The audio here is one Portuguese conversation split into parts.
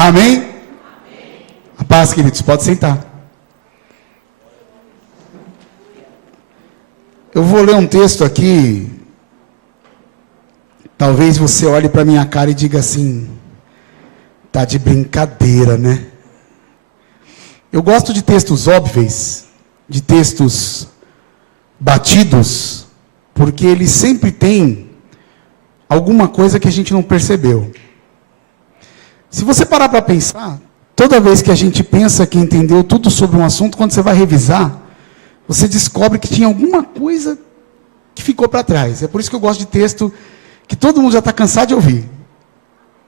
Amém? A paz, queridos, pode sentar. Eu vou ler um texto aqui. Talvez você olhe para minha cara e diga assim: tá de brincadeira, né? Eu gosto de textos óbvios, de textos batidos, porque eles sempre têm alguma coisa que a gente não percebeu. Se você parar para pensar, toda vez que a gente pensa que entendeu tudo sobre um assunto, quando você vai revisar, você descobre que tinha alguma coisa que ficou para trás. É por isso que eu gosto de texto que todo mundo já está cansado de ouvir.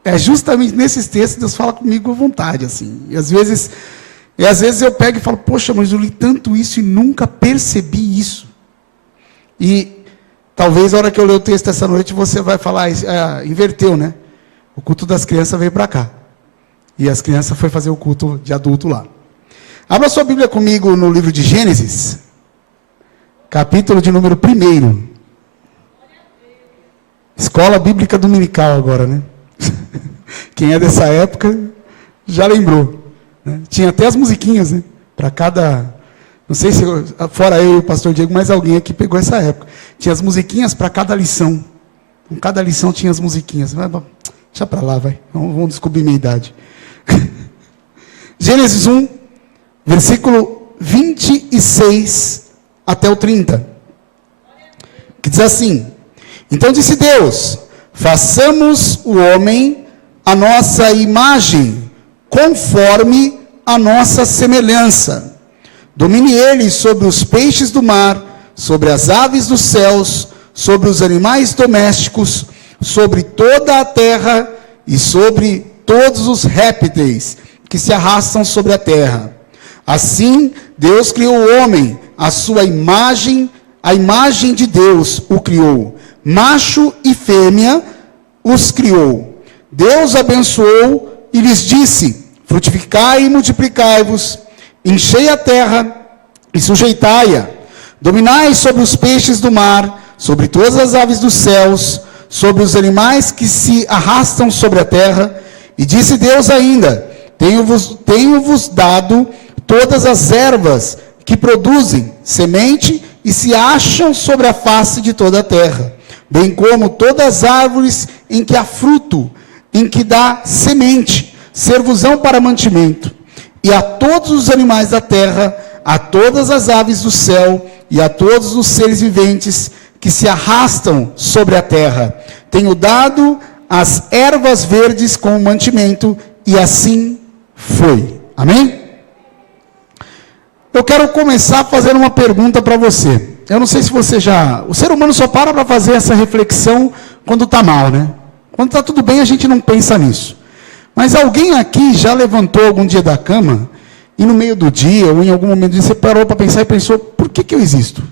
É justamente nesses textos que Deus fala comigo à vontade, assim. E às vezes eu pego e falo: poxa, mas eu li tanto isso e nunca percebi isso. E talvez a hora que eu ler o texto essa noite você vai falar: inverteu, né? O culto das crianças veio para cá. E as crianças foram fazer o culto de adulto lá. Abra sua Bíblia comigo no livro de Gênesis, capítulo de número 1. Escola Bíblica Dominical agora, né? Quem é dessa época já lembrou, né? Tinha até as musiquinhas, né? Para cada... Não sei se fora eu e o pastor Diego, mas alguém aqui pegou essa época. Tinha as musiquinhas para cada lição. Com cada lição tinha as musiquinhas. Deixa para lá, vai. Vamos descobrir minha idade. Gênesis 1, versículo 26 até o 30. Que diz assim: então disse Deus: façamos o homem a nossa imagem, conforme a nossa semelhança. Domine ele sobre os peixes do mar, sobre as aves dos céus, sobre os animais domésticos, sobre toda a terra e sobre todos os répteis que se arrastam sobre a terra. Assim, Deus criou o homem, a sua imagem, a imagem de Deus o criou. Macho e fêmea os criou. Deus abençoou e lhes disse: frutificai e multiplicai-vos, enchei a terra e sujeitai-a, dominai sobre os peixes do mar, sobre todas as aves dos céus, sobre os animais que se arrastam sobre a terra. E disse Deus ainda: tenho-vos dado todas as ervas que produzem semente e se acham sobre a face de toda a terra, bem como todas as árvores em que há fruto, em que dá semente, servosão para mantimento. E a todos os animais da terra, a todas as aves do céu, e a todos os seres viventes que se arrastam sobre a terra, tenho dado as ervas verdes como mantimento, e assim foi. Amém? Eu quero começar fazendo uma pergunta para você. Eu não sei se você já... O ser humano só para fazer essa reflexão quando está mal, né? Quando está tudo bem, a gente não pensa nisso. Mas alguém aqui já levantou algum dia da cama e no meio do dia, ou em algum momento do dia, você parou para pensar e pensou: por que eu existo?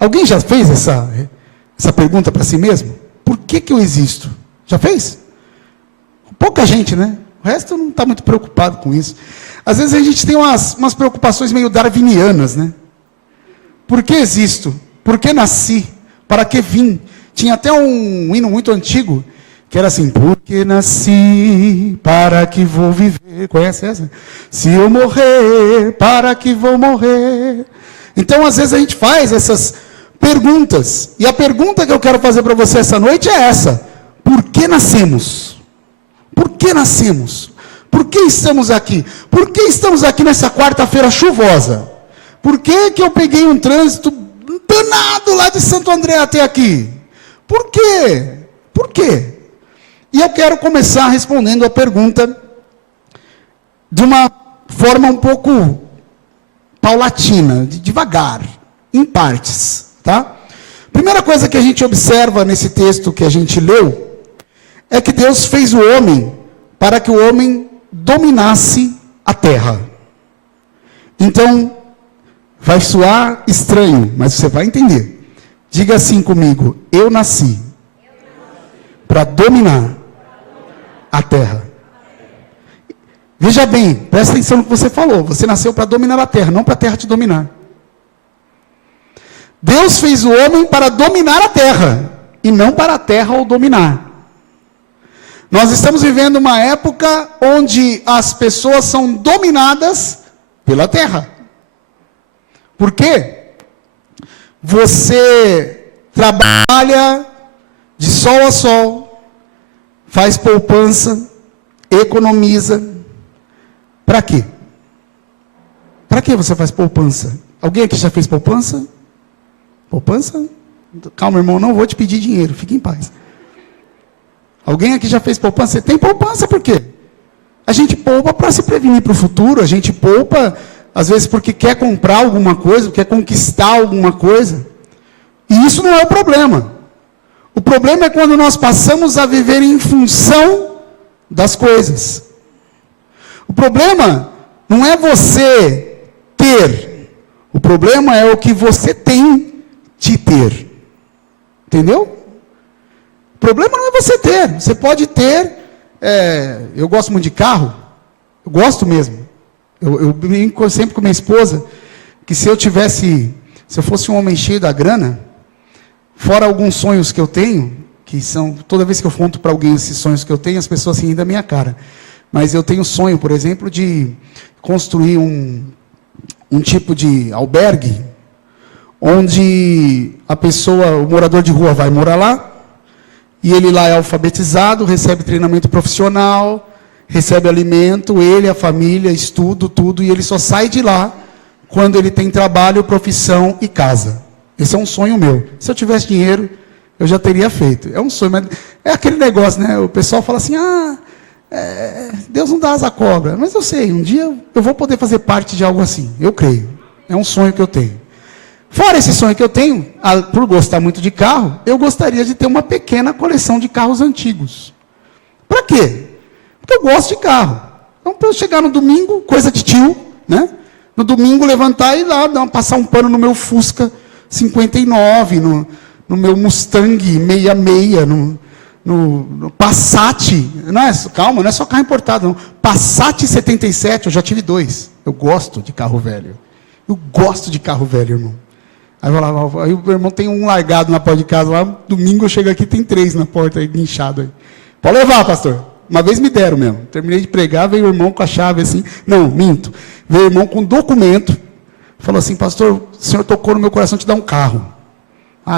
Alguém já fez essa pergunta para si mesmo? Por que eu existo? Já fez? Pouca gente, né? O resto não está muito preocupado com isso. Às vezes a gente tem umas preocupações meio darwinianas, né? Por que existo? Por que nasci? Para que vim? Tinha até um hino muito antigo, que era assim: porque nasci, para que vou viver. Conhece essa? Se eu morrer, para que vou morrer. Então, às vezes a gente faz essas perguntas. E a pergunta que eu quero fazer para você essa noite é essa: por que nascemos? Por que nascemos? Por que estamos aqui? Por que estamos aqui nessa quarta-feira chuvosa? Por que eu peguei um trânsito danado lá de Santo André até aqui? Por quê? Por quê? E eu quero começar respondendo a pergunta de uma forma um pouco paulatina, devagar, em partes, tá? Primeira coisa que a gente observa nesse texto que a gente leu é que Deus fez o homem para que o homem dominasse a terra. Então, vai soar estranho, mas você vai entender. Diga assim comigo: eu nasci para dominar a terra. Veja bem, presta atenção no que você falou. Você nasceu para dominar a terra, não para a terra te dominar. Deus fez o homem para dominar a terra, e não para a terra o dominar. Nós estamos vivendo uma época onde as pessoas são dominadas pela terra. Por quê? Você trabalha de sol a sol, faz poupança, economiza. Para quê? Para que você faz poupança? Alguém aqui já fez poupança? Poupança? Calma, irmão, não vou te pedir dinheiro, fique em paz. Alguém aqui já fez poupança? Você tem poupança por quê? A gente poupa para se prevenir para o futuro, a gente poupa, às vezes, porque quer comprar alguma coisa, quer conquistar alguma coisa. E isso não é o problema. O problema é quando nós passamos a viver em função das coisas. O problema não é você ter, o problema é o que você tem de ter. Entendeu? O problema não é você ter. Você pode ter, eu gosto muito de carro, eu gosto mesmo. Eu brinco sempre com minha esposa, que se eu fosse um homem cheio da grana, fora alguns sonhos que eu tenho, que são, toda vez que eu conto para alguém esses sonhos que eu tenho, as pessoas riem da minha cara. Mas eu tenho sonho, por exemplo, de construir um tipo de albergue, onde o morador de rua vai morar lá, e ele lá é alfabetizado, recebe treinamento profissional, recebe alimento, ele, a família, estudo, tudo, e ele só sai de lá quando ele tem trabalho, profissão e casa. Esse é um sonho meu. Se eu tivesse dinheiro, eu já teria feito. É um sonho, mas é aquele negócio, né? O pessoal fala assim, Deus não dá asa à cobra. Mas eu sei, um dia eu vou poder fazer parte de algo assim. Eu creio. É um sonho que eu tenho. Fora esse sonho que eu tenho, por gostar muito de carro, eu gostaria de ter uma pequena coleção de carros antigos. Para quê? Porque eu gosto de carro. Então, para eu chegar no domingo, coisa de tio, né? No domingo, levantar e ir lá, passar um pano no meu Fusca 59, no meu Mustang 66, no Passat. Calma, não é só carro importado, não. Passat 77, eu já tive 2. Eu gosto de carro velho. Eu gosto de carro velho, irmão. Aí o meu irmão tem um largado na porta de casa lá, domingo eu chego aqui, tem 3 na porta aí, guinchado aí. Pode levar, pastor. Uma vez me deram mesmo. Terminei de pregar, veio o irmão com a chave assim. Não, minto. Veio o irmão com um documento. Falou assim, pastor, o senhor tocou no meu coração te dar um carro.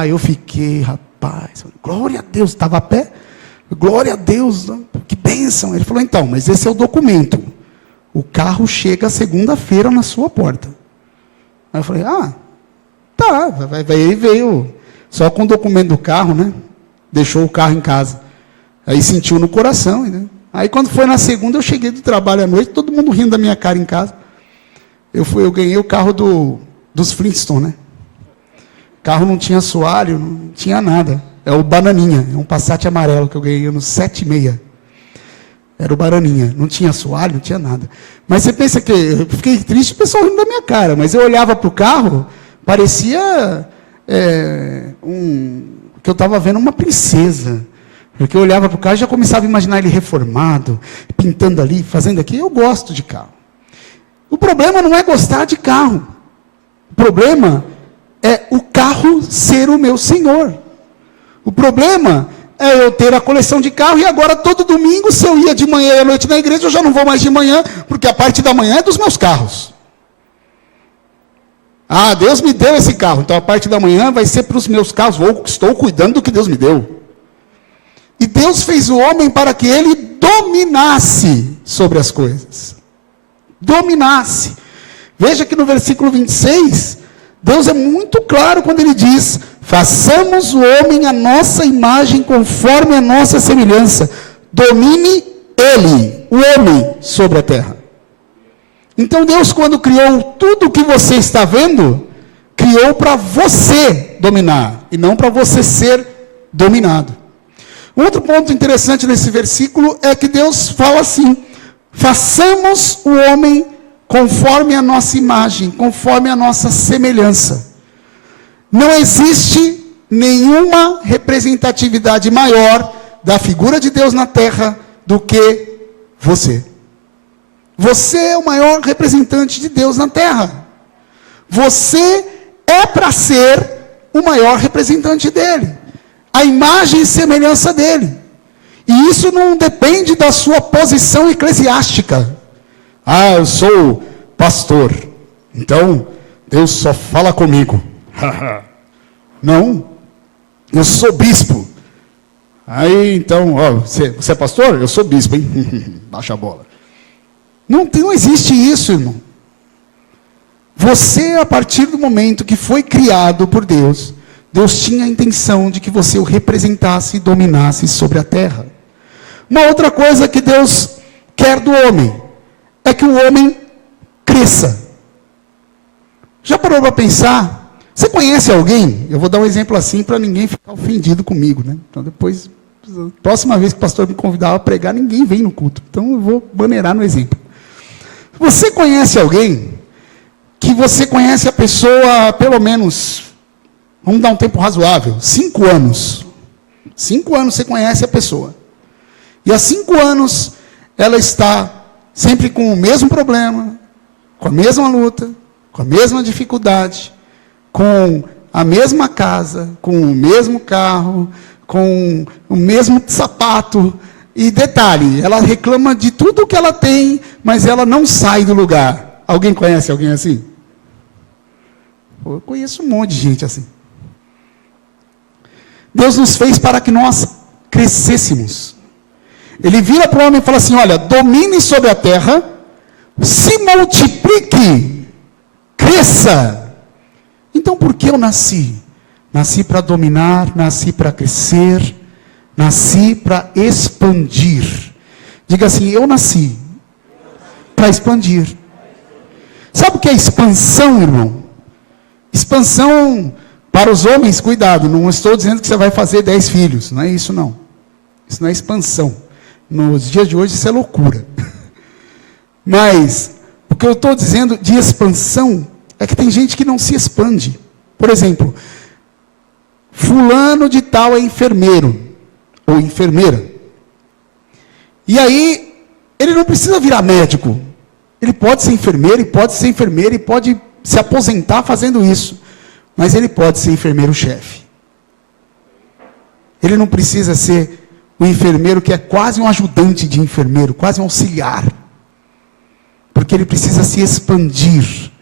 Eu fiquei, rapaz, glória a Deus, estava a pé. Glória a Deus, que bênção. Ele falou, então, mas esse é o documento. O carro chega segunda-feira na sua porta. Aí eu falei, tá, ele veio só com o documento do carro, né? Deixou o carro em casa. Aí sentiu no coração. Né? Aí quando foi na segunda, eu cheguei do trabalho à noite, todo mundo rindo da minha cara em casa. Eu ganhei o carro dos Flintstones, né? O carro não tinha assoalho, não tinha nada. É o Bananinha, é um Passat amarelo que eu ganhei no 7,6. Era o Bananinha, não tinha assoalho, não tinha nada. Mas você pensa que eu fiquei triste, o pessoal rindo da minha cara, mas eu olhava para o carro, parecia que eu estava vendo uma princesa. Porque eu olhava para o carro e já começava a imaginar ele reformado, pintando ali, fazendo aqui. Eu gosto de carro. O problema não é gostar de carro. O problema é o carro ser o meu senhor. O problema é eu ter a coleção de carro e agora todo domingo, se eu ia de manhã e à noite na igreja, eu já não vou mais de manhã, porque a parte da manhã é dos meus carros. Deus me deu esse carro, então a parte da manhã vai ser para os meus carros. Estou cuidando do que Deus me deu. E Deus fez o homem para que ele dominasse sobre as coisas. Dominasse. Veja que no versículo 26, Deus é muito claro quando ele diz, façamos o homem à nossa imagem, conforme a nossa semelhança. Domine ele, o homem, sobre a terra. Então Deus, quando criou tudo o que você está vendo, criou para você dominar, e não para você ser dominado. Outro ponto interessante nesse versículo é que Deus fala assim, façamos o homem conforme a nossa imagem, conforme a nossa semelhança. Não existe nenhuma representatividade maior da figura de Deus na terra do que você. Você é o maior representante de Deus na terra. Você é para ser o maior representante dele. A imagem e semelhança dele. E isso não depende da sua posição eclesiástica. Ah, eu sou pastor, então Deus só fala comigo. Não, eu sou bispo. Aí então, ó, você é pastor? Eu sou bispo, hein? Baixa a bola. Não existe isso, irmão. Você, a partir do momento que foi criado por Deus, Deus tinha a intenção de que você o representasse e dominasse sobre a terra. Uma outra coisa que Deus quer do homem é que o homem cresça. Já parou para pensar? Você conhece alguém? Eu vou dar um exemplo assim para ninguém ficar ofendido comigo, né? Então depois, próxima vez que o pastor me convidar a pregar, ninguém vem no culto. Então eu vou maneirar no exemplo. Você conhece alguém que você conhece a pessoa pelo menos, vamos dar um tempo razoável, 5 anos. 5 anos você conhece a pessoa. E há 5 anos ela está sempre com o mesmo problema, com a mesma luta, com a mesma dificuldade, com a mesma casa, com o mesmo carro, com o mesmo sapato. E detalhe, ela reclama de tudo que ela tem, mas ela não sai do lugar. Alguém conhece alguém assim? Eu conheço um monte de gente assim. Deus nos fez para que nós crescêssemos. Ele vira para o homem e fala assim, olha, domine sobre a terra, se multiplique, cresça. Então por que eu nasci? Nasci para dominar, nasci para crescer, nasci para expandir. Diga assim, eu nasci para expandir. Sabe o que é expansão, irmão? Expansão para os homens, cuidado, não estou dizendo que você vai fazer 10 filhos, não é isso não. Isso não é expansão. Nos dias de hoje isso é loucura. Mas o que eu estou dizendo de expansão é que tem gente que não se expande. Por exemplo, fulano de tal é enfermeiro ou enfermeira. E aí ele não precisa virar médico. Ele pode ser enfermeiro, e pode se aposentar fazendo isso. Mas ele pode ser enfermeiro-chefe. Ele não precisa ser o enfermeiro que é quase um ajudante de enfermeiro, quase um auxiliar. Porque ele precisa se expandir.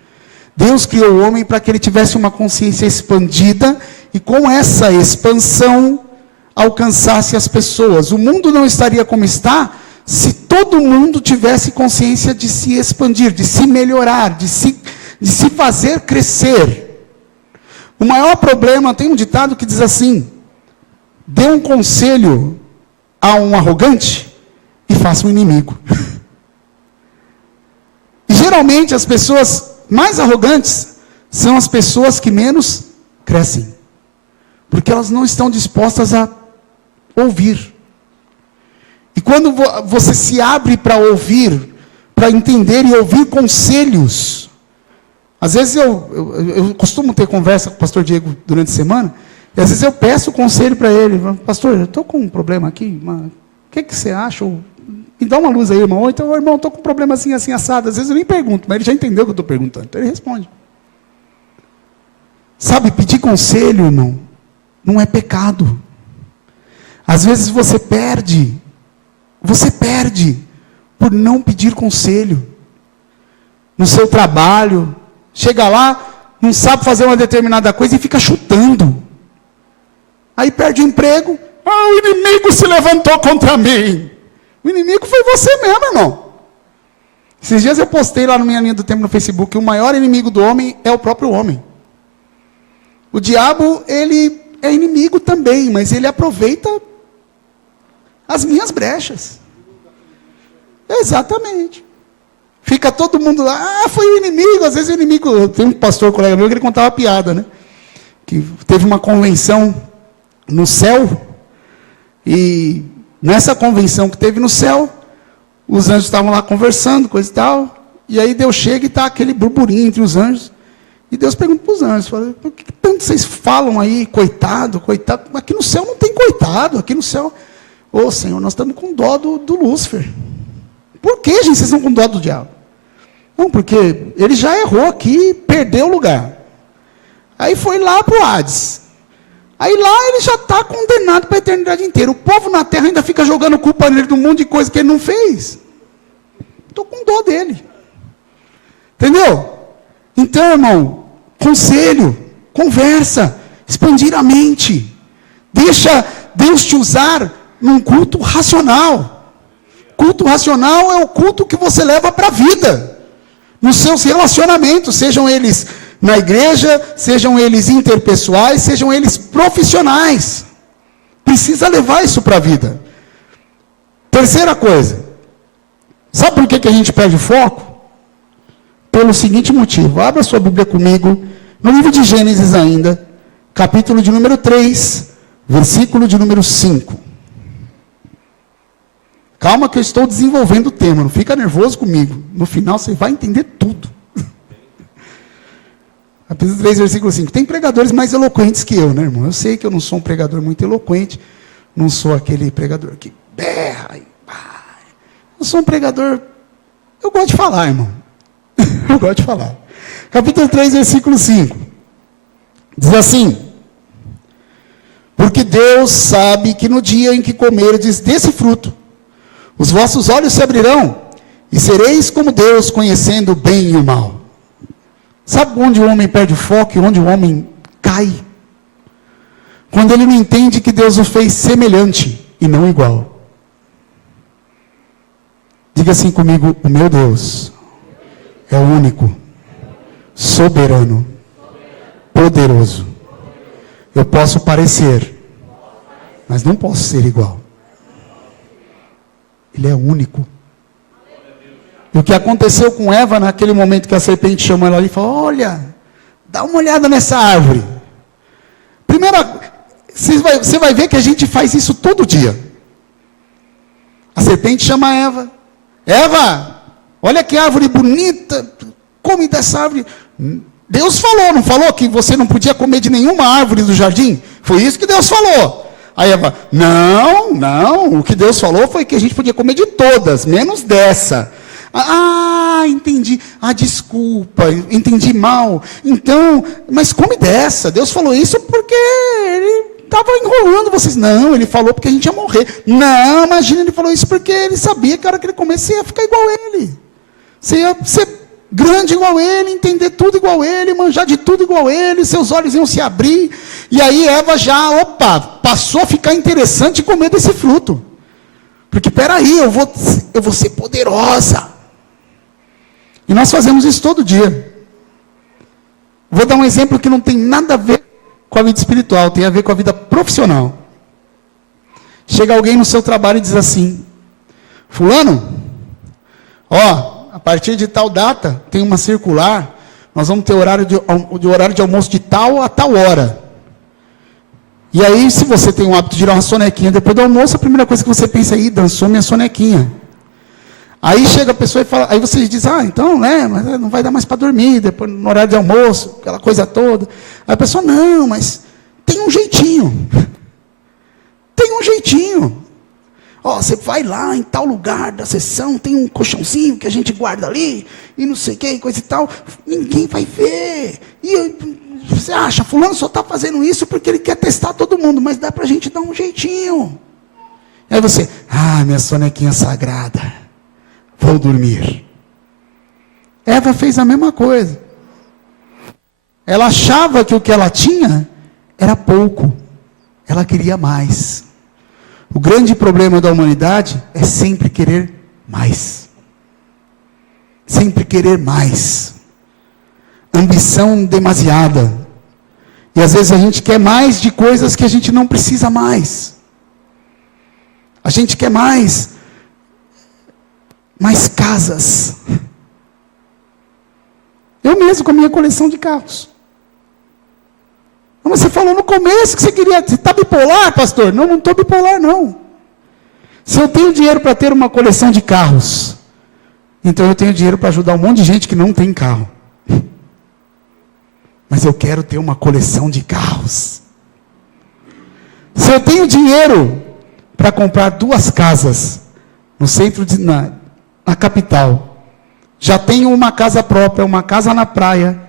Deus criou o homem para que ele tivesse uma consciência expandida e com essa expansão alcançasse as pessoas. O mundo não estaria como está se todo mundo tivesse consciência de se expandir, de se melhorar, de se fazer crescer. O maior problema, tem um ditado que diz assim, dê um conselho a um arrogante e faça um inimigo. E geralmente as pessoas mais arrogantes são as pessoas que menos crescem. Porque elas não estão dispostas a ouvir. E quando você se abre para ouvir, para entender e ouvir conselhos, às vezes eu costumo ter conversa com o pastor Diego durante a semana, e às vezes eu peço conselho para ele, pastor, eu estou com um problema aqui, o que você acha? Me dá uma luz aí, irmão. Ou então, irmão, estou com um problema assim, assim, assado. Às vezes eu nem pergunto, mas ele já entendeu o que eu estou perguntando, então ele responde. Sabe, pedir conselho, irmão, não é pecado. Às vezes você perde por não pedir conselho. No seu trabalho, chega lá, não sabe fazer uma determinada coisa e fica chutando. Aí perde o emprego, o inimigo se levantou contra mim. O inimigo foi você mesmo, irmão. Esses dias eu postei lá na minha linha do tempo no Facebook que o maior inimigo do homem é o próprio homem. O diabo, ele é inimigo também, mas ele aproveita as minhas brechas. Exatamente. Fica todo mundo lá, foi o inimigo. Às vezes o inimigo, tem um pastor, colega meu, que ele contava piada, né? Que teve uma convenção no céu, e nessa convenção que teve no céu, os anjos estavam lá conversando, coisa e tal, e aí Deus chega e está aquele burburinho entre os anjos, e Deus pergunta para os anjos, fala, por que tanto vocês falam aí, coitado, coitado? Aqui no céu não tem coitado, aqui no céu, Senhor, nós estamos com dó do Lúcifer. Por que, gente, vocês estão com dó do diabo? Não, porque ele já errou aqui, perdeu o lugar. Aí foi lá para o Hades. Aí lá ele já está condenado para a eternidade inteira. O povo na terra ainda fica jogando culpa nele de um monte de coisa que ele não fez. Estou com dó dele. Entendeu? Então, irmão, conselho, conversa, expandir a mente. Deixa Deus te usar num culto racional. Culto racional é o culto que você leva para a vida. Nos seus relacionamentos, sejam eles na igreja, sejam eles interpessoais, sejam eles profissionais. Precisa levar isso para a vida. Terceira coisa. Sabe por que a gente perde o foco? Pelo seguinte motivo. Abra sua Bíblia comigo, no livro de Gênesis ainda, capítulo de número 3, versículo de número 5. Calma que eu estou desenvolvendo o tema, não fica nervoso comigo. No final você vai entender tudo. Capítulo 3, versículo 5. Tem pregadores mais eloquentes que eu, né, irmão? Eu sei que eu não sou um pregador muito eloquente, não sou aquele pregador que berra. Eu sou um pregador, eu gosto de falar, irmão. Eu gosto de falar. Capítulo 3, versículo 5. Diz assim: porque Deus sabe que no dia em que comerdes desse fruto, os vossos olhos se abrirão, e sereis como Deus, conhecendo o bem e o mal. Sabe onde o homem perde o foco e onde o homem cai? Quando ele não entende que Deus o fez semelhante e não igual. Diga assim comigo: o meu Deus é o único, soberano, poderoso. Eu posso parecer, mas não posso ser igual. Ele é único. E o que aconteceu com Eva naquele momento que a serpente chamou ela ali e falou: olha, dá uma olhada nessa árvore. Primeiro, você vai ver que a gente faz isso todo dia. A serpente chama Eva: Eva, olha que árvore bonita, come dessa árvore. Deus falou, não falou que você não podia comer de nenhuma árvore do jardim? Foi isso que Deus falou. Aí Eva: não, o que Deus falou foi que a gente podia comer de todas, menos dessa. Entendi. Desculpa, entendi mal. Então, mas come dessa. Deus falou isso porque ele estava enrolando vocês. Não, ele falou porque a gente ia morrer. Não, imagina, ele falou isso porque ele sabia que a hora que ele comesse, você ia ficar igual a ele. Você ia ser grande igual a ele, entender tudo igual a ele, manjar de tudo igual a ele, seus olhos iam se abrir. E aí Eva já, passou a ficar interessante comer desse fruto. Porque, peraí, eu vou ser poderosa. E nós fazemos isso todo dia. Vou dar um exemplo que não tem nada a ver com a vida espiritual, tem a ver com a vida profissional. Chega alguém no seu trabalho e diz assim: fulano, a partir de tal data, tem uma circular, nós vamos ter horário de almoço de tal a tal hora. E aí, se você tem o hábito de tirar uma sonequinha depois do almoço, a primeira coisa que você pensa aí: dançou minha sonequinha. Aí chega a pessoa e fala, aí você diz: então, né, mas não vai dar mais para dormir, depois no horário de almoço, aquela coisa toda. Aí a pessoa: não, mas tem um jeitinho. Tem um jeitinho. Você vai lá em tal lugar da sessão, tem um colchãozinho que a gente guarda ali, e não sei o que, coisa e tal, ninguém vai ver. E você acha, fulano só está fazendo isso porque ele quer testar todo mundo, mas dá para a gente dar um jeitinho. Aí você: minha sonequinha sagrada, vou dormir. Eva fez a mesma coisa. Ela achava que o que ela tinha era pouco. Ela queria mais. O grande problema da humanidade é sempre querer mais. Sempre querer mais. Ambição demasiada. E às vezes a gente quer mais de coisas que a gente não precisa mais. A gente quer mais casas. Eu mesmo com a minha coleção de carros. Mas você falou no começo que você queria... Você está bipolar, pastor? Não estou bipolar, não. Se eu tenho dinheiro para ter uma coleção de carros, então eu tenho dinheiro para ajudar um monte de gente que não tem carro. Mas eu quero ter uma coleção de carros. Se eu tenho dinheiro para comprar 2 casas no centro na capital, já tenho uma casa própria, uma casa na praia,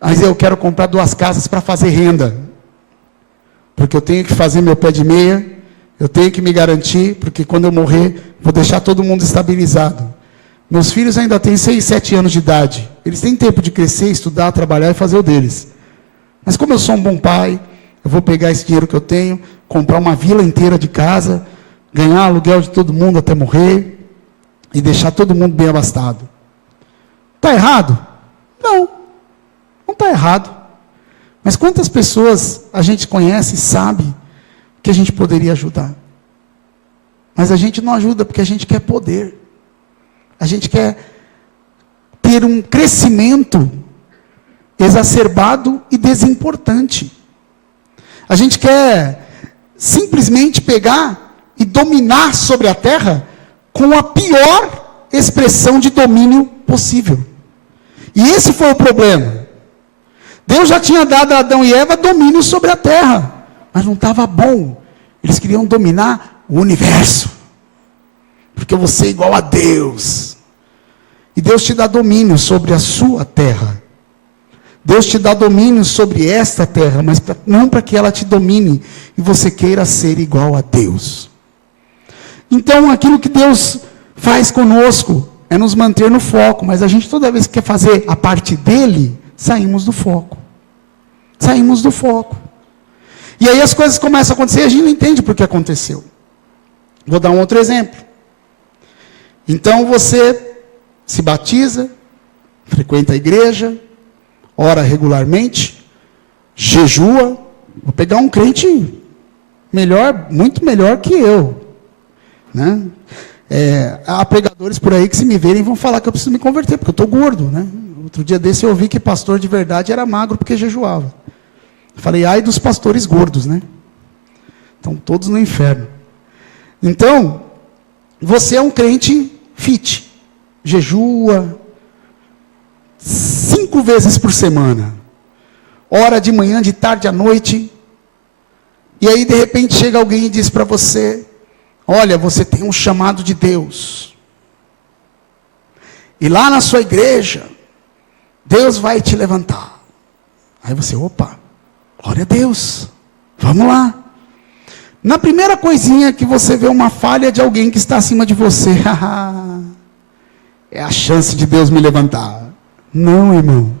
mas eu quero comprar 2 casas para fazer renda. porque eu tenho que fazer meu pé de meia, eu tenho que me garantir, porque quando eu morrer, vou deixar todo mundo estabilizado. Meus filhos ainda têm 6, 7 anos de idade. Eles têm tempo de crescer, estudar, trabalhar e fazer o deles. Mas como eu sou um bom pai, eu vou pegar esse dinheiro que eu tenho, comprar uma vila inteira de casa, ganhar aluguel de todo mundo até morrer e deixar todo mundo bem abastado. Está errado? Não. Não está errado. Mas quantas pessoas a gente conhece e sabe que a gente poderia ajudar? Mas a gente não ajuda porque a gente quer poder. A gente quer ter um crescimento exacerbado e desimportante. A gente quer simplesmente pegar e dominar sobre a terra com a pior expressão de domínio possível. E esse foi o problema. Deus já tinha dado a Adão e Eva domínio sobre a terra, mas não estava bom. Eles queriam dominar o universo, porque eu vou ser igual a Deus. E Deus te dá domínio sobre a sua terra. Deus te dá domínio sobre esta terra, mas não para que ela te domine e você queira ser igual a Deus. Então, aquilo que Deus faz conosco é nos manter no foco, mas a gente toda vez que quer fazer a parte dele, saímos do foco. Saímos do foco. E aí as coisas começam a acontecer e a gente não entende por que aconteceu. Vou dar um outro exemplo. Então você se batiza, frequenta a igreja, ora regularmente, jejua. Vou pegar um crente melhor, muito melhor que eu. Né? Há pregadores por aí que se me verem vão falar que eu preciso me converter, porque eu estou gordo. Né? Outro dia desse eu ouvi que pastor de verdade era magro porque jejuava. Eu falei, ai dos pastores gordos, né? Estão todos no inferno. Então, você é um crente fit. Jejua 5 vezes por semana. Ora de manhã, de tarde, à noite. E aí, de repente, chega alguém e diz para você, olha, você tem um chamado de Deus. E lá na sua igreja, Deus vai te levantar. Aí você, opa, glória a Deus, vamos lá. Na primeira coisinha que você vê uma falha de alguém que está acima de você, é a chance de Deus me levantar. Não, irmão.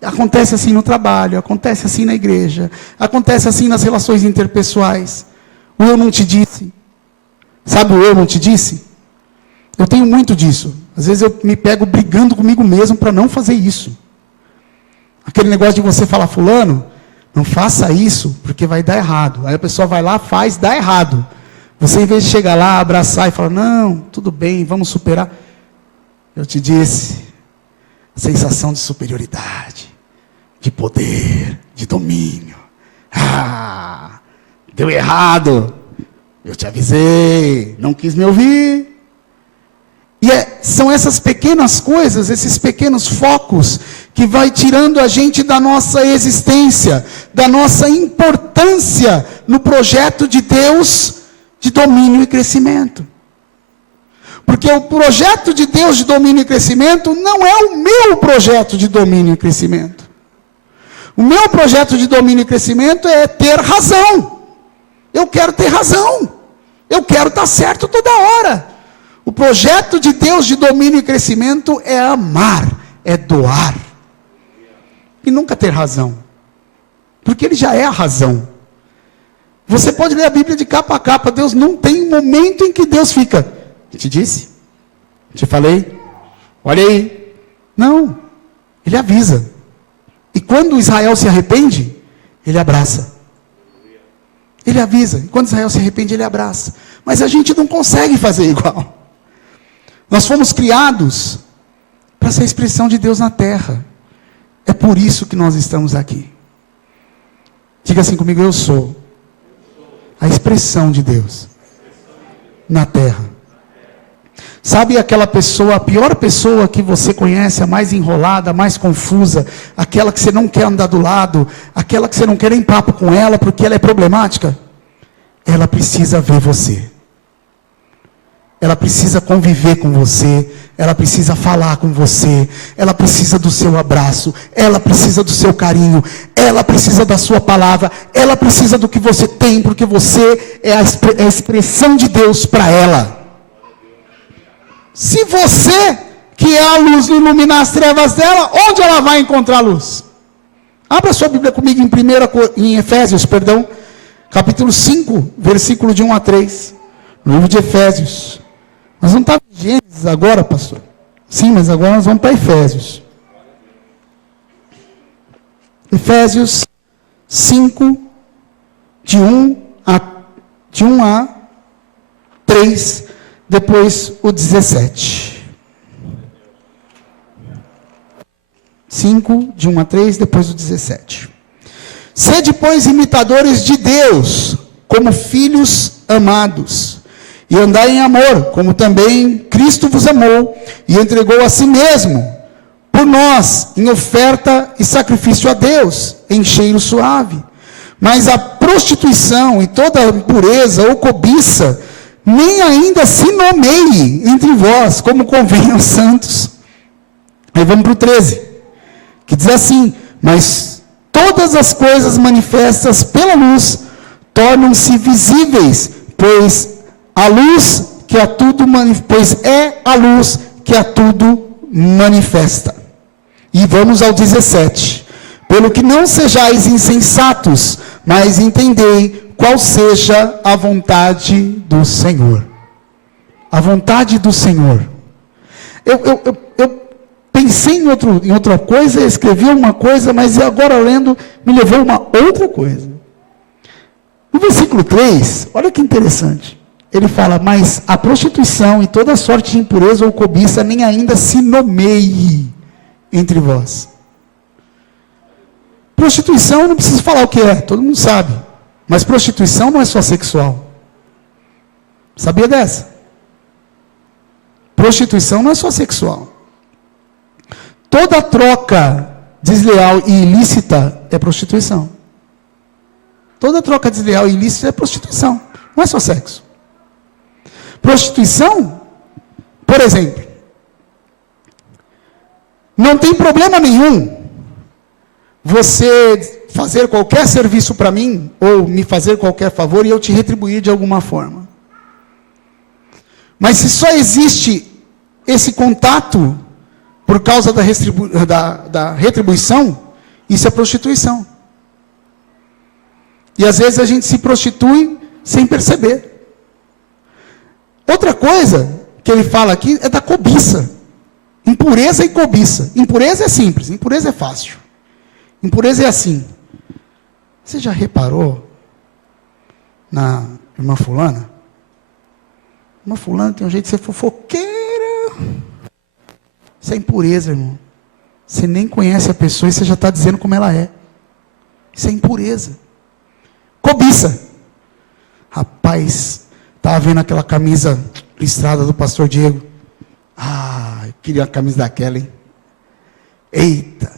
Acontece assim no trabalho, acontece assim na igreja, acontece assim nas relações interpessoais. O eu não te disse. Sabe o eu não te disse? Eu tenho muito disso. Às vezes eu me pego brigando comigo mesmo para não fazer isso. Aquele negócio de você falar, fulano, não faça isso, porque vai dar errado. Aí a pessoa vai lá, faz, dá errado. Você, em vez de chegar lá, abraçar e falar, não, tudo bem, vamos superar. Eu te disse, sensação de superioridade, de poder, de domínio. Deu errado. Eu te avisei, não quis me ouvir. E são essas pequenas coisas, esses pequenos focos, que vai tirando a gente da nossa existência, da nossa importância no projeto de Deus de domínio e crescimento. Porque o projeto de Deus de domínio e crescimento não é o meu projeto de domínio e crescimento. O meu projeto de domínio e crescimento é ter razão. Eu quero ter razão. Eu quero estar certo toda hora. O projeto de Deus de domínio e crescimento é amar, é doar. E nunca ter razão. Porque Ele já é a razão. Você pode ler a Bíblia de capa a capa. Deus não tem um momento em que Deus fica. Te disse? Te falei? Olha aí. Não. Ele avisa. E quando Israel se arrepende, Ele abraça. Ele avisa. E quando Israel se arrepende, Ele abraça. Mas a gente não consegue fazer igual. Nós fomos criados para ser a expressão de Deus na terra. É por isso que nós estamos aqui. Diga assim comigo, eu sou a expressão de Deus na terra. Sabe aquela pessoa, a pior pessoa que você conhece, a mais enrolada, a mais confusa, aquela que você não quer andar do lado, aquela que você não quer nem papo com ela porque ela é problemática? Ela precisa ver você. ela precisa conviver com você, ela precisa falar com você, ela precisa do seu abraço, ela precisa do seu carinho, ela precisa da sua palavra, ela precisa do que você tem, porque você é a expressão de Deus para ela. Se você, que é a luz, não iluminar as trevas dela, onde ela vai encontrar luz? Abra sua Bíblia comigo em Efésios, capítulo 5, versículo de 1 a 3, no livro de Efésios. Nós vamos estar em Gênesis agora, pastor. Sim, mas agora nós vamos para Efésios. Efésios 5, de 1 a 3, depois o 17. 5, de 1 a 3, depois o 17. Sede, pois, imitadores de Deus, como filhos amados, e andai em amor, como também Cristo vos amou, e entregou a si mesmo, por nós, em oferta e sacrifício a Deus, em cheiro suave. Mas a prostituição e toda impureza ou cobiça, nem ainda se nomeie entre vós, como convém aos santos. Aí vamos para o 13, que diz assim: mas todas as coisas manifestas pela luz, tornam-se visíveis, pois é a luz que a tudo manifesta. E vamos ao 17. Pelo que não sejais insensatos, mas entendei qual seja a vontade do Senhor. A vontade do Senhor. Eu pensei em outra coisa, escrevi uma coisa, mas agora lendo, me levou a uma outra coisa. No versículo 3, olha que interessante. Ele fala: mas a prostituição e toda sorte de impureza ou cobiça nem ainda se nomeie entre vós. Prostituição, não preciso falar o que é, todo mundo sabe. Mas prostituição não é só sexual. Sabia dessa? Prostituição não é só sexual. Toda troca desleal e ilícita é prostituição. Toda troca desleal e ilícita é prostituição. Não é só sexo. Prostituição, por exemplo, não tem problema nenhum você fazer qualquer serviço para mim, ou me fazer qualquer favor e eu te retribuir de alguma forma. Mas se só existe esse contato por causa da retribuição, isso é prostituição. E às vezes a gente se prostitui sem perceber. Outra coisa que ele fala aqui é da cobiça. Impureza e cobiça. Impureza é simples, impureza é fácil. Impureza é assim. Você já reparou na irmã fulana? Irmã fulana tem um jeito de ser fofoqueira. Isso é impureza, irmão. Você nem conhece a pessoa e você já está dizendo como ela é. Isso é impureza. Cobiça. Rapaz, estava vendo aquela camisa listrada do pastor Diego. Ah, eu queria a camisa daquela, hein? Eita,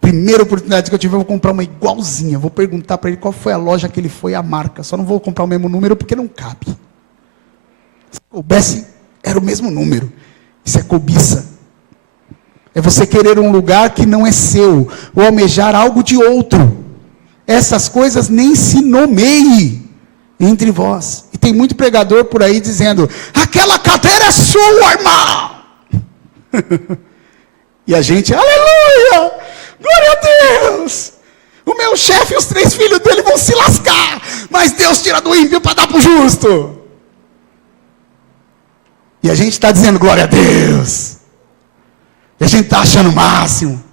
primeira oportunidade que eu tive, eu vou comprar uma igualzinha. Vou perguntar para ele qual foi a loja que ele foi, a marca. Só não vou comprar o mesmo número porque não cabe. Se coubesse, era o mesmo número. Isso é cobiça. É você querer um lugar que não é seu, ou almejar algo de outro. Essas coisas nem se nomeiem entre vós. E tem muito pregador por aí dizendo: aquela cadeira é sua, irmão. E a gente: aleluia, glória a Deus. O meu chefe e os 3 filhos dele vão se lascar, mas Deus tira do ímpio para dar para o justo. E a gente está dizendo glória a Deus. E a gente está achando o máximo.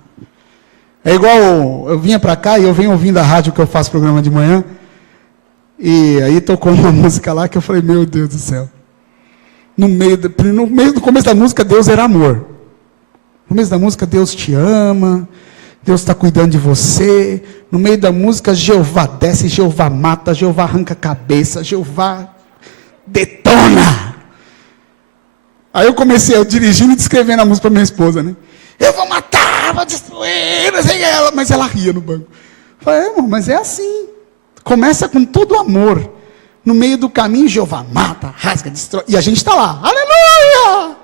É igual, eu vinha para cá e eu venho ouvindo a rádio que eu faço programa de manhã. E aí tocou uma música lá que eu falei: meu Deus do céu. No meio do começo da música, Deus era amor. No começo da música, Deus te ama. Deus está cuidando de você. No meio da música, Jeová desce, Jeová mata, Jeová arranca a cabeça, Jeová detona. Aí eu comecei dirigindo e descrevendo a música para minha esposa, né? Eu vou matar, vou destruir, não sei ela. Mas ela ria no banco. Eu falei: irmão, mas é assim. Começa com todo amor. no meio do caminho, Jeová mata, rasga, destrói. E a gente está lá, aleluia!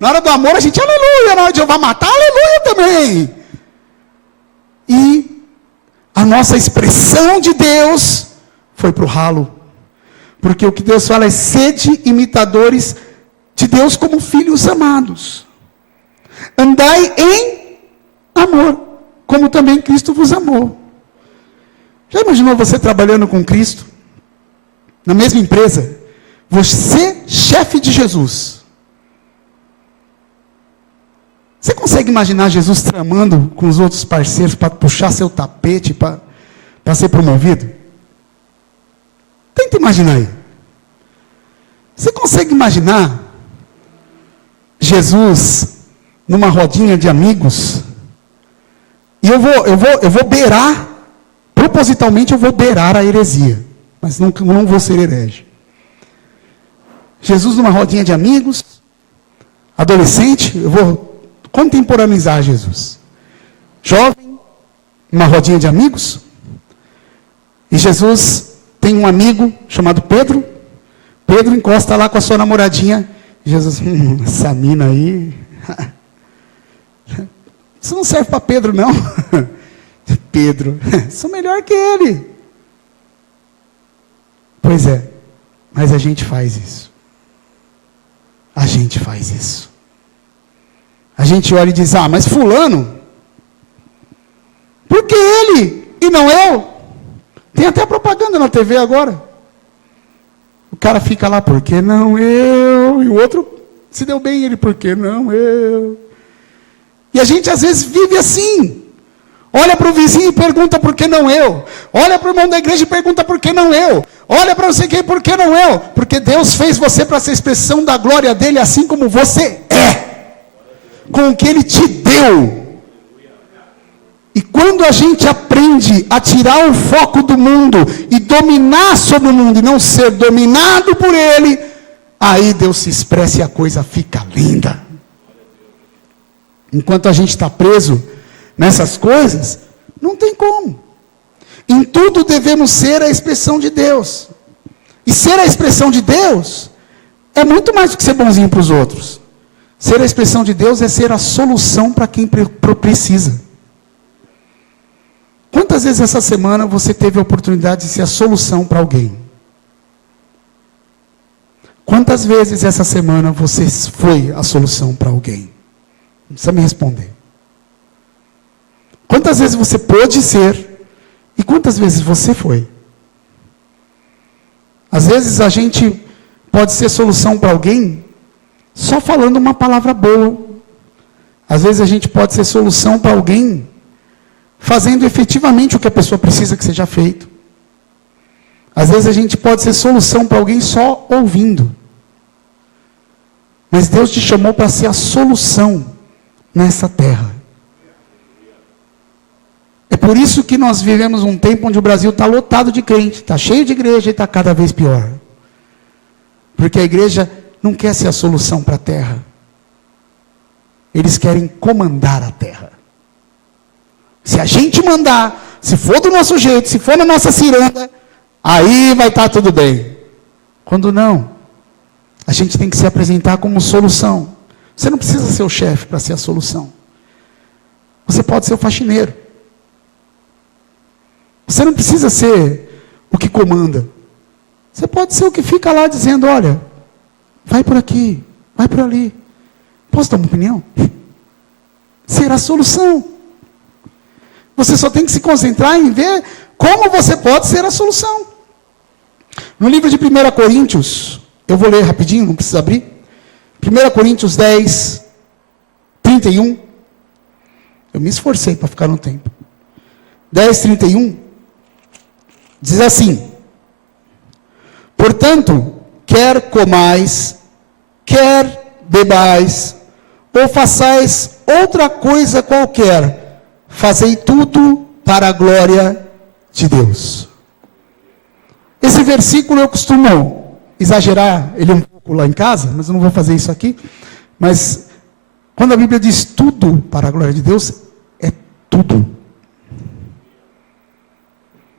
Na hora do amor, a gente, aleluia! Na hora de Jeová matar, aleluia também! E a nossa expressão de Deus foi para o ralo. Porque o que Deus fala é: sede imitadores de Deus como filhos amados. Andai em amor, como também Cristo vos amou. Já imaginou você trabalhando com Cristo? Na mesma empresa? Você, chefe de Jesus. Você consegue imaginar Jesus tramando com os outros parceiros para puxar seu tapete, para ser promovido? Tenta imaginar aí. Você consegue imaginar Jesus numa rodinha de amigos? E eu vou beirar, propositalmente eu vou beirar a heresia, mas não vou ser herege. Jesus numa rodinha de amigos, adolescente, eu vou contemporaneizar Jesus. Jovem, uma rodinha de amigos, e Jesus tem um amigo chamado Pedro. Pedro encosta lá com a sua namoradinha. Jesus, essa mina aí, isso não serve para Pedro não. Pedro, sou melhor que ele. Pois é, mas a gente faz isso. A gente faz isso. A gente olha e diz: ah, mas fulano, por que ele e não eu? Tem até propaganda na TV agora. O cara fica lá: por que não eu? E o outro se deu bem, ele: por que não eu? E a gente às vezes vive assim. Olha para o vizinho e pergunta: por que não eu? Olha para o irmão da igreja e pergunta: por que não eu? Olha para você quem, por que não eu? Porque Deus fez você para ser expressão da glória dele, assim como você é, com o que ele te deu. E quando a gente aprende a tirar o foco do mundo e dominar sobre o mundo e não ser dominado por ele, aí Deus se expressa e a coisa fica linda. Enquanto a gente está preso nessas coisas, não tem como. Em tudo devemos ser a expressão de Deus. E ser a expressão de Deus é muito mais do que ser bonzinho para os outros. Ser a expressão de Deus é ser a solução para quem precisa. Quantas vezes essa semana você teve a oportunidade de ser a solução para alguém? Quantas vezes essa semana você foi a solução para alguém? Não precisa me responder. Quantas vezes você pôde ser e quantas vezes você foi? Às vezes a gente pode ser solução para alguém só falando uma palavra boa. Às vezes a gente pode ser solução para alguém fazendo efetivamente o que a pessoa precisa que seja feito. Às vezes a gente pode ser solução para alguém só ouvindo. Mas Deus te chamou para ser a solução nessa terra. É por isso que nós vivemos um tempo onde o Brasil está lotado de crente, está cheio de igreja e está cada vez pior. Porque a igreja não quer ser a solução para a terra. Eles querem comandar a terra. Se a gente mandar, se for do nosso jeito, se for na nossa ciranda, aí vai estar tudo bem. Quando não, a gente tem que se apresentar como solução. Você não precisa ser o chefe para ser a solução. Você pode ser o faxineiro. Você não precisa ser o que comanda. Você pode ser o que fica lá dizendo: olha, vai por aqui, vai por ali. Posso dar uma opinião? Ser a solução. Você só tem que se concentrar em ver como você pode ser a solução. No livro de 1 Coríntios, eu vou ler rapidinho, não precisa abrir. 1 Coríntios 10, 31. Eu me esforcei para ficar no tempo. 10, 31. Diz assim: portanto, quer comais, quer bebais, ou façais outra coisa qualquer, fazei tudo para a glória de Deus. Esse versículo eu costumo exagerar ele um pouco lá em casa, mas eu não vou fazer isso aqui. Mas quando a Bíblia diz tudo para a glória de Deus, é tudo.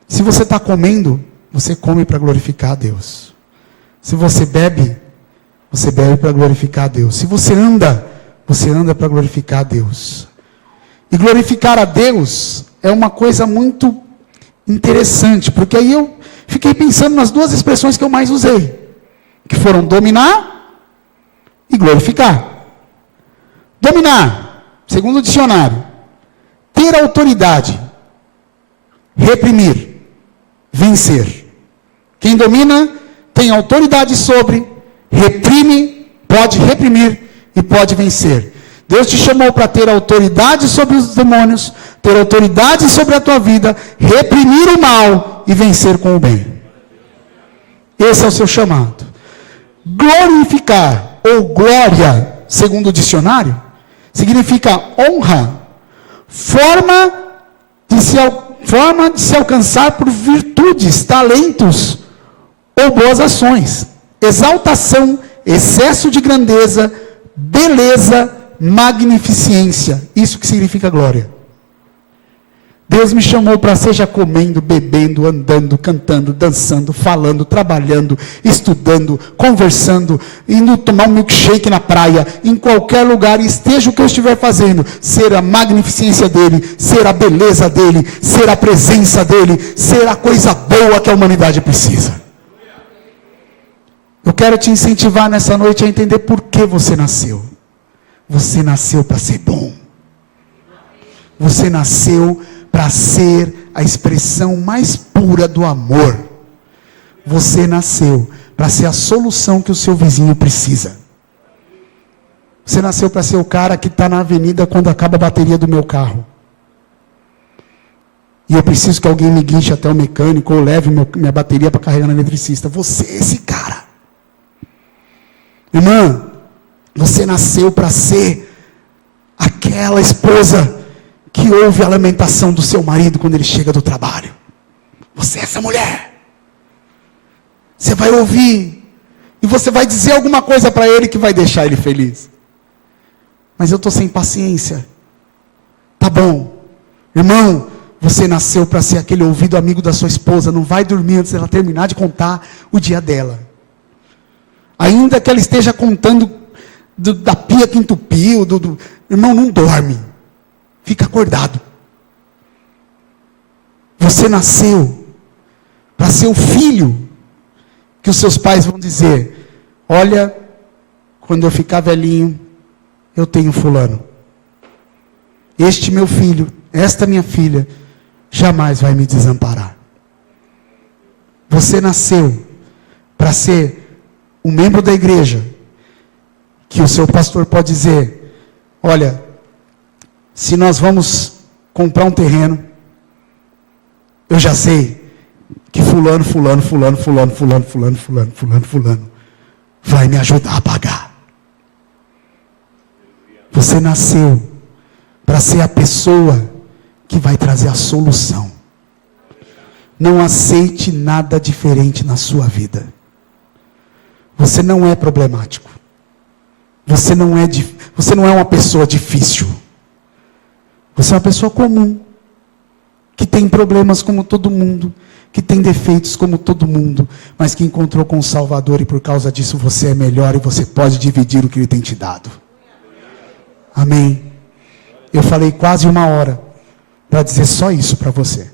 Se você está comendo, você come para glorificar a Deus. Se você bebe para glorificar a Deus. Se você anda para glorificar a Deus. E glorificar a Deus é uma coisa muito interessante, porque aí eu fiquei pensando nas duas expressões que eu mais usei, que foram dominar e glorificar. Dominar, segundo o dicionário, ter autoridade, reprimir, vencer. Quem domina tem autoridade sobre, reprime, pode reprimir e pode vencer. Deus te chamou para ter autoridade sobre os demônios, ter autoridade sobre a tua vida, reprimir o mal e vencer com o bem. Esse é o seu chamado. Glorificar ou glória, segundo o dicionário, significa honra, forma de se alcançar por virtudes, talentos ou boas ações. Exaltação, excesso de grandeza, beleza, magnificência. Isso que significa glória. Deus me chamou para seja comendo, bebendo, andando, cantando, dançando, falando, trabalhando, estudando, conversando, indo tomar um milkshake na praia, em qualquer lugar, esteja o que eu estiver fazendo, ser a magnificência dele, ser a beleza dele, ser a presença dele, ser a coisa boa que a humanidade precisa. Eu quero te incentivar nessa noite a entender por que você nasceu. Você nasceu para ser bom. Você nasceu para ser a expressão mais pura do amor. Você nasceu para ser a solução que o seu vizinho precisa. Você nasceu para ser o cara que está na avenida quando acaba a bateria do meu carro. E eu preciso que alguém me guinche até o mecânico ou leve minha bateria para carregar no eletricista. Você é esse cara. Irmã, você nasceu para ser aquela esposa que ouve a lamentação do seu marido quando ele chega do trabalho. Você é essa mulher. Você vai ouvir e você vai dizer alguma coisa para ele que vai deixar ele feliz. Mas eu estou sem paciência. Tá bom. Irmão, você nasceu para ser aquele ouvido amigo da sua esposa. Não vai dormir antes dela terminar de contar o dia dela. Ainda que ela esteja contando da pia que entupiu, irmão, não dorme. Fica acordado. Você nasceu para ser o filho que os seus pais vão dizer: olha, quando eu ficar velhinho, eu tenho fulano. Este meu filho, esta minha filha, jamais vai me desamparar. Você nasceu para ser um membro da igreja, que o seu pastor pode dizer: olha, se nós vamos comprar um terreno, eu já sei que fulano vai me ajudar a pagar. Você nasceu para ser a pessoa que vai trazer a solução. Não aceite nada diferente na sua vida. Você não é problemático. Você não é uma pessoa difícil. Você é uma pessoa comum, que tem problemas como todo mundo, que tem defeitos como todo mundo, mas que encontrou com o Salvador e por causa disso você é melhor e você pode dividir o que Ele tem te dado. Amém? Eu falei quase 1 hora para dizer só isso para você.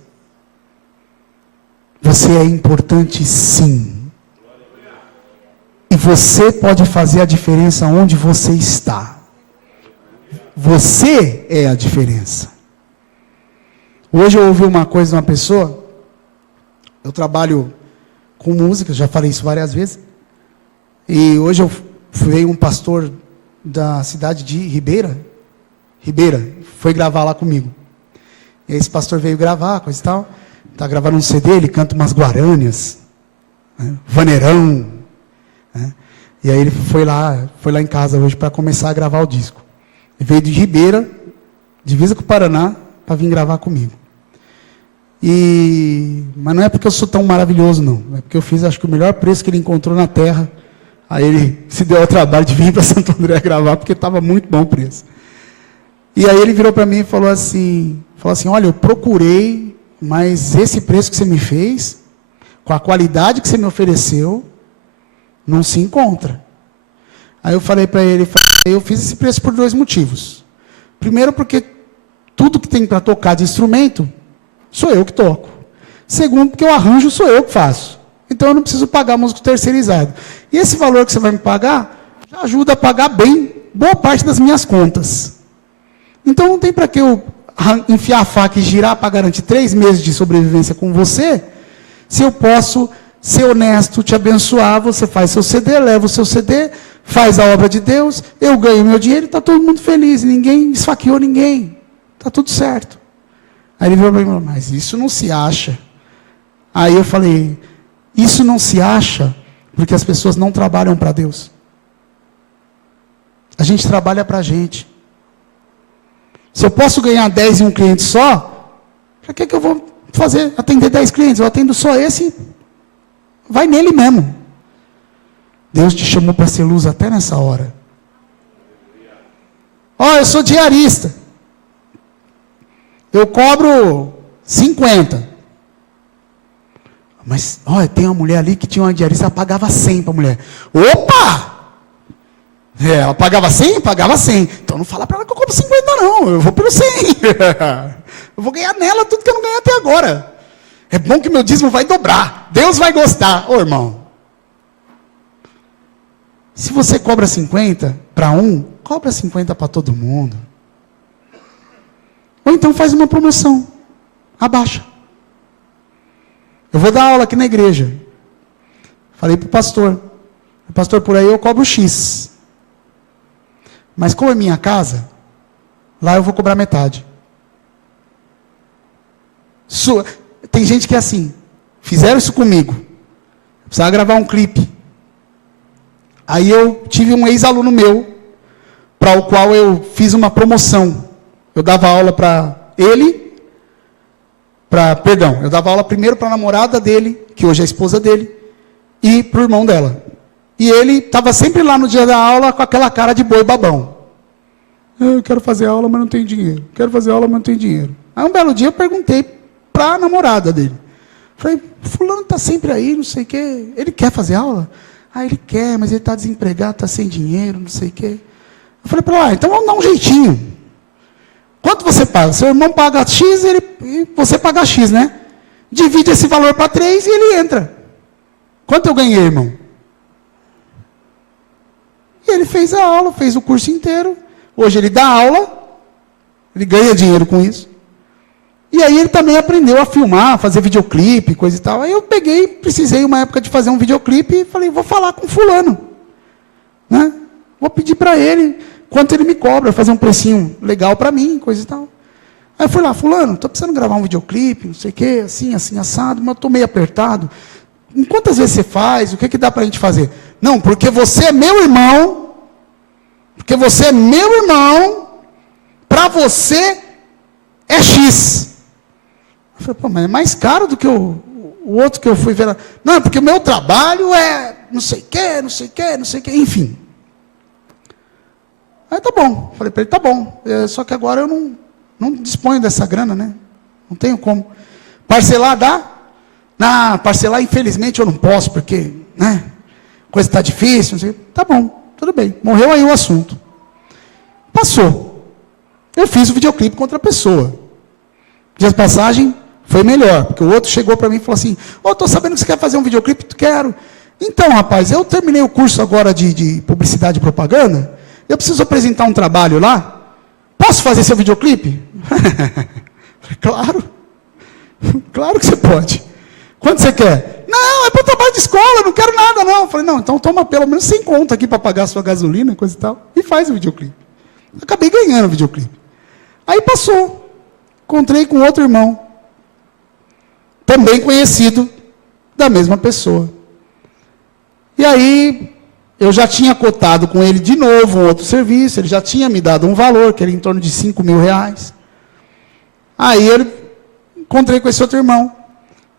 Você é importante sim. E você pode fazer a diferença onde você está. Você é a diferença. Hoje eu ouvi uma coisa de uma pessoa. Eu trabalho com música, já falei isso várias vezes. E hoje veio um pastor da cidade de Ribeira, foi gravar lá comigo. E esse pastor veio gravar, coisa e tal. Está gravando um CD, ele canta umas guarânias, né? Vaneirão. Né? E aí ele foi lá em casa hoje para começar a gravar o disco. Ele veio de Ribeira, divisa com o Paraná, para vir gravar comigo. Mas não é porque eu sou tão maravilhoso, não. É porque eu fiz, acho que o melhor preço que ele encontrou na terra. Aí ele se deu ao trabalho de vir para Santo André gravar, porque estava muito bom o preço. E aí ele virou para mim e falou assim, olha, eu procurei, mas esse preço que você me fez, com a qualidade que você me ofereceu, não se encontra. Aí eu falei para ele, eu fiz esse preço por 2 motivos. Primeiro, porque tudo que tem para tocar de instrumento, sou eu que toco. Segundo, porque o arranjo sou eu que faço. Então eu não preciso pagar músico terceirizado. E esse valor que você vai me pagar, já ajuda a pagar bem boa parte das minhas contas. Então não tem para que eu enfiar a faca e girar para garantir 3 meses de sobrevivência com você, se eu posso ser honesto, te abençoar, você faz seu CD, leva o seu CD, faz a obra de Deus, eu ganho meu dinheiro e está todo mundo feliz, ninguém esfaqueou ninguém, está tudo certo. Aí ele veio para mim, mas isso não se acha. Aí eu falei, isso não se acha porque as pessoas não trabalham para Deus. A gente trabalha para a gente. Se eu posso ganhar 10 em um cliente só, para que eu vou atender 10 clientes? Eu atendo só esse, vai nele mesmo. Deus te chamou para ser luz até nessa hora. Eu sou diarista. Eu cobro 50. Mas, tem uma mulher ali que tinha uma diarista, ela pagava 100 para a mulher. Opa! Ela pagava 100? Pagava 100. Então não fala para ela que eu cobro 50 não, eu vou pelo 100. Eu vou ganhar nela tudo que eu não ganhei até agora. É bom que meu dízimo vai dobrar. Deus vai gostar. Irmão, se você cobra 50 para um, cobra 50 para todo mundo. Ou então faz uma promoção. Abaixa. Eu vou dar aula aqui na igreja. Falei para o pastor. Pastor, por aí eu cobro X. Mas como é minha casa, lá eu vou cobrar metade. Tem gente que é assim. Fizeram isso comigo. Precisava gravar um clipe. Aí eu tive um ex-aluno meu, para o qual eu fiz uma promoção. Eu dava aula para ele, eu dava aula primeiro para a namorada dele, que hoje é a esposa dele, e para o irmão dela. E ele estava sempre lá no dia da aula com aquela cara de boi babão. Eu quero fazer aula, mas não tenho dinheiro. Quero fazer aula, mas não tenho dinheiro. Aí um belo dia eu perguntei para a namorada dele. Falei, fulano está sempre aí, não sei o quê. Ele quer fazer aula? Ele quer, mas ele está desempregado, está sem dinheiro, não sei o quê. Eu falei para ela, então vamos dar um jeitinho. Quanto você paga? Seu irmão paga X e você paga X, né? Divide esse valor para 3 e ele entra. Quanto eu ganhei, irmão? E ele fez a aula, fez o curso inteiro. Hoje ele dá aula, ele ganha dinheiro com isso. E aí ele também aprendeu a filmar, fazer videoclipe, coisa e tal. Aí eu precisei uma época de fazer um videoclipe e falei, vou falar com fulano. Né? Vou pedir para ele quanto ele me cobra, fazer um precinho legal para mim, coisa e tal. Aí eu fui lá, fulano, estou precisando gravar um videoclipe, não sei o quê, assim, assado, mas eu estou meio apertado. Em quantas vezes você faz? O que dá para a gente fazer? Não, porque você é meu irmão, para você é X. Eu falei, mas é mais caro do que o outro que eu fui ver lá. Não, porque o meu trabalho é não sei o quê, enfim. Aí tá bom, falei para ele, tá bom, só que agora eu não disponho dessa grana, né? Não tenho como. Parcelar dá? Parcelar infelizmente eu não posso, porque, né? Coisa está difícil, não sei. Tá bom, tudo bem. Morreu aí o assunto. Passou. Eu fiz o videoclipe com outra pessoa. Dias de passagem, foi melhor, porque o outro chegou para mim e falou assim, estou sabendo que você quer fazer um videoclipe, quero. Então, rapaz, eu terminei o curso agora de publicidade e propaganda, eu preciso apresentar um trabalho lá, posso fazer seu videoclipe? Claro. Claro que você pode. Quanto você quer? Não, é para o trabalho de escola, não quero nada não. Eu falei, não, então toma pelo menos 100 conto aqui para pagar a sua gasolina, coisa e tal, e faz o videoclipe. Acabei ganhando o videoclipe. Aí passou. Encontrei com outro irmão, também conhecido da mesma pessoa. E aí, eu já tinha cotado com ele de novo um outro serviço, ele já tinha me dado um valor, que era em torno de R$5.000. Aí eu encontrei com esse outro irmão.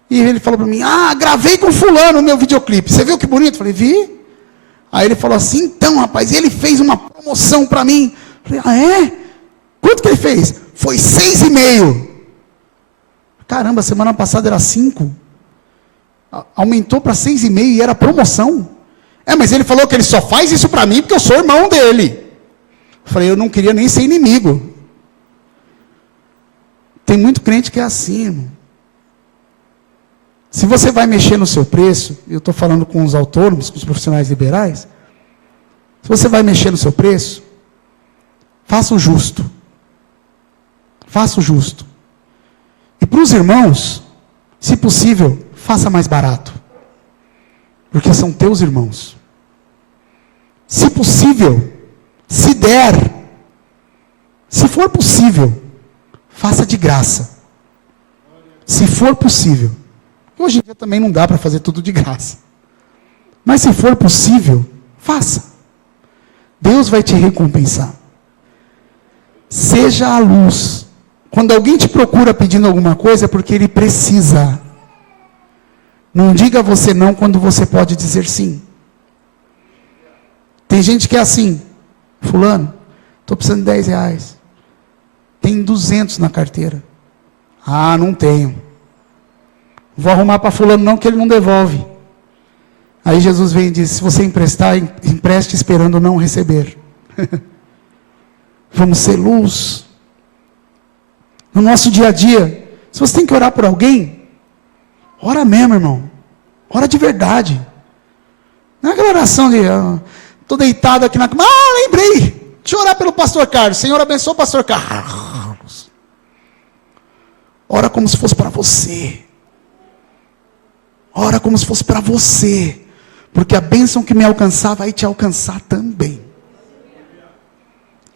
E ele falou para mim, gravei com fulano o meu videoclipe. Você viu que bonito? Eu falei, vi. Aí ele falou assim, então, rapaz, ele fez uma promoção para mim. Eu falei, é? Quanto que ele fez? Foi 6,5. Caramba, semana passada era 5. aumentou para 6,5 e era promoção. Mas ele falou que ele só faz isso para mim porque eu sou irmão dele. Eu falei, eu não queria nem ser inimigo. Tem muito crente que é assim, irmão. Se você vai mexer no seu preço, eu estou falando com os autônomos, com os profissionais liberais, se você vai mexer no seu preço, faça o justo. Faça o justo. E para os irmãos, se possível, faça mais barato. Porque são teus irmãos. Se possível, se der, se for possível, faça de graça. Se for possível. Hoje em dia também não dá para fazer tudo de graça. Mas se for possível, faça. Deus vai te recompensar. Seja a luz. Quando alguém te procura pedindo alguma coisa, é porque ele precisa. Não diga você não quando você pode dizer sim. Tem gente que é assim. Fulano, estou precisando de 10 reais. Tem 200 na carteira. Ah, não tenho. Vou arrumar para fulano não, que ele não devolve. Aí Jesus vem e diz, se você emprestar, empreste esperando não receber. Vamos ser luz. No nosso dia a dia, se você tem que orar por alguém, ora mesmo, irmão. Ora de verdade. Não é aquela oração de, estou deitado aqui na cama, lembrei, deixa eu orar pelo pastor Carlos. Senhor, abençoa o pastor Carlos. Ora como se fosse para você. Ora como se fosse para você. Porque a bênção que me alcançar vai te alcançar também.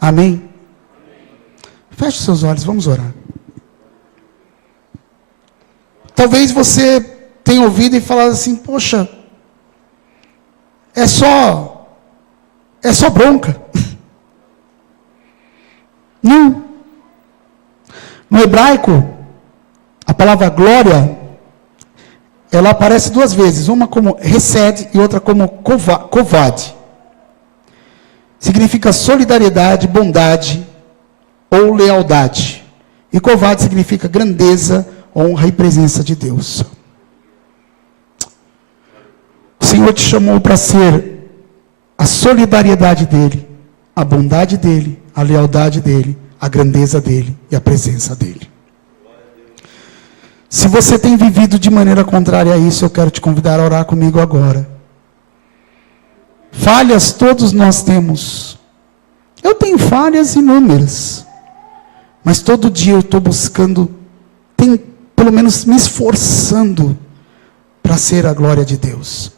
Amém? Feche seus olhos, vamos orar. Talvez você tenha ouvido e falado assim, poxa, é só bronca. Não. No hebraico, a palavra glória, ela aparece 2 vezes, uma como hesed e outra como kovod. Significa solidariedade, bondade ou lealdade. E kovod significa grandeza, honra e presença de Deus. O Senhor te chamou para ser a solidariedade dEle, a bondade dEle, a lealdade dEle, a grandeza dEle e a presença dEle. Se você tem vivido de maneira contrária a isso, eu quero te convidar a orar comigo agora. Falhas todos nós temos. Eu tenho falhas inúmeras. Mas todo dia eu estou buscando, pelo menos me esforçando para ser a glória de Deus.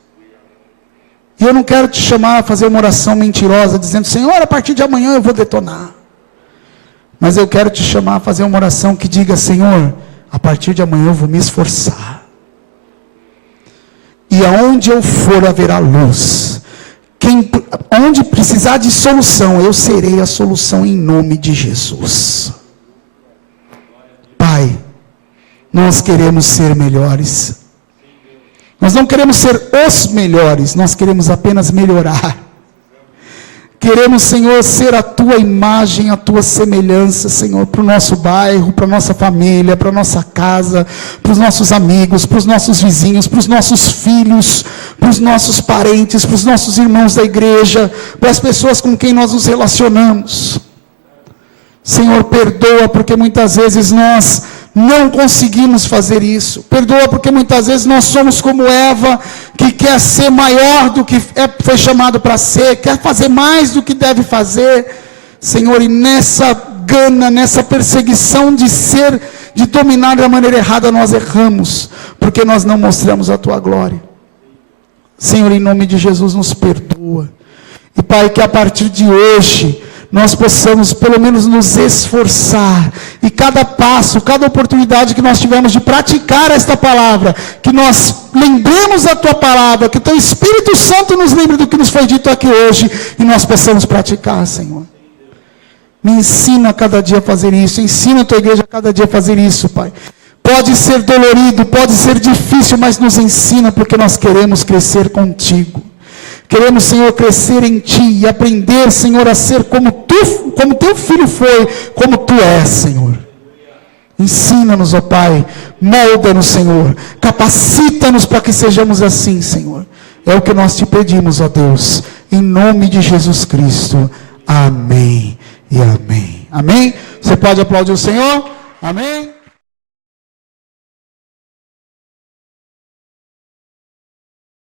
E eu não quero te chamar a fazer uma oração mentirosa, dizendo, Senhor, a partir de amanhã eu vou detonar. Mas eu quero te chamar a fazer uma oração que diga, Senhor, a partir de amanhã eu vou me esforçar. E aonde eu for haverá luz. Onde precisar de solução, eu serei a solução em nome de Jesus. Pai, nós queremos ser melhores. Nós não queremos ser os melhores, nós queremos apenas melhorar. Queremos, Senhor, ser a Tua imagem, a Tua semelhança, Senhor, para o nosso bairro, para a nossa família, para a nossa casa, para os nossos amigos, para os nossos vizinhos, para os nossos filhos, para os nossos parentes, para os nossos irmãos da igreja, para as pessoas com quem nós nos relacionamos. Senhor, perdoa, porque muitas vezes nós não conseguimos fazer isso. Perdoa, porque muitas vezes nós somos como Eva, que quer ser maior do que foi chamado para ser, quer fazer mais do que deve fazer. Senhor, e nessa gana, nessa perseguição de dominar da maneira errada, nós erramos, porque nós não mostramos a Tua glória. Senhor, em nome de Jesus, nos perdoa. E Pai, que a partir de hoje nós possamos pelo menos nos esforçar, e cada passo, cada oportunidade que nós tivermos de praticar esta palavra, que nós lembremos a Tua palavra, que o Teu Espírito Santo nos lembre do que nos foi dito aqui hoje, e nós possamos praticar, Senhor. Me ensina a cada dia a fazer isso, ensina a Tua igreja a cada dia a fazer isso, Pai. Pode ser dolorido, pode ser difícil, mas nos ensina, porque nós queremos crescer contigo. Queremos, Senhor, crescer em Ti e aprender, Senhor, a ser como Teu Filho foi, como Tu és, Senhor. Ensina-nos, ó Pai, Molda-nos, Senhor. Capacita-nos para que sejamos assim, Senhor. É o que nós te pedimos, ó Deus. Em nome de Jesus Cristo. Amém e amém. Amém? Você pode aplaudir o Senhor? Amém?